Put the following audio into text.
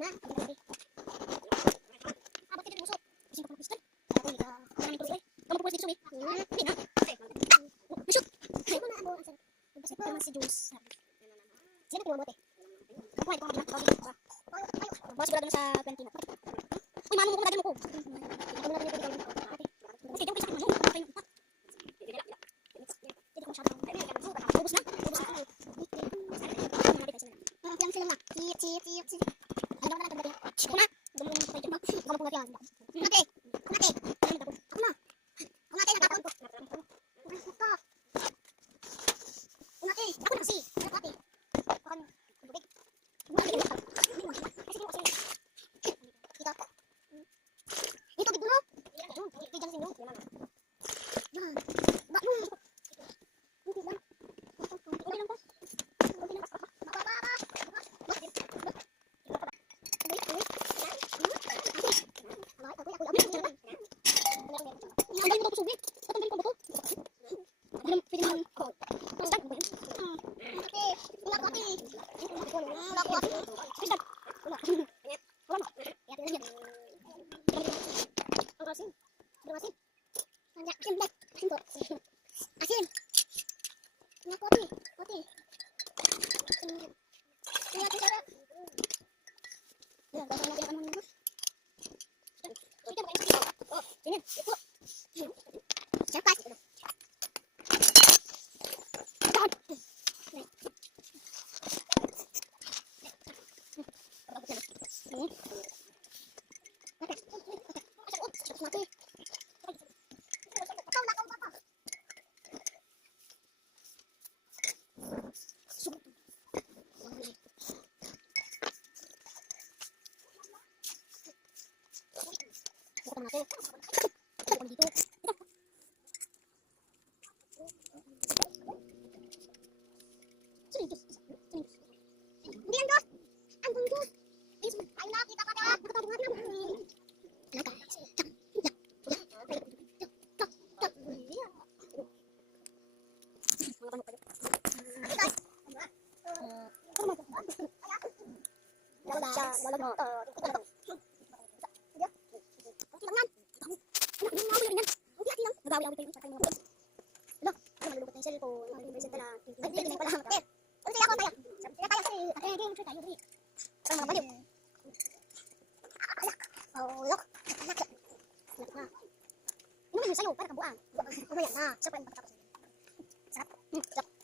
na. Abot ka dito musok. Ising ko pistol. Ako ni ka. Maraming tuloy. Kamu pupus dito sumi. Hindi na. Musok. Ay mo na abo ang kasi pa si Jules. Sino pinumo te? Ako ay ko magina. Boss sigurado na sa 20 na. Uy, mano mo kung mo ko. Ako na rin yung ate. Kasi yung isa mo. Ay, pa. Dito ko siya. Ubus na. Ubus na. Yang sila na. Si. Ano na natin ba? Kuna. Dumi yung patay mo. Ako mo yan. Ate. Ako na. Ate natapon ko. Ate. Ako na kasi. Ate. Ako na. Bubig. Ito dito no. Ito dyan sinyo. Yan. Bakit? Hindi lang. Okay lang po. Sa'yo, para kabuang. Ano yan, ha? Sarap pa yung pagkatapos. Sarap.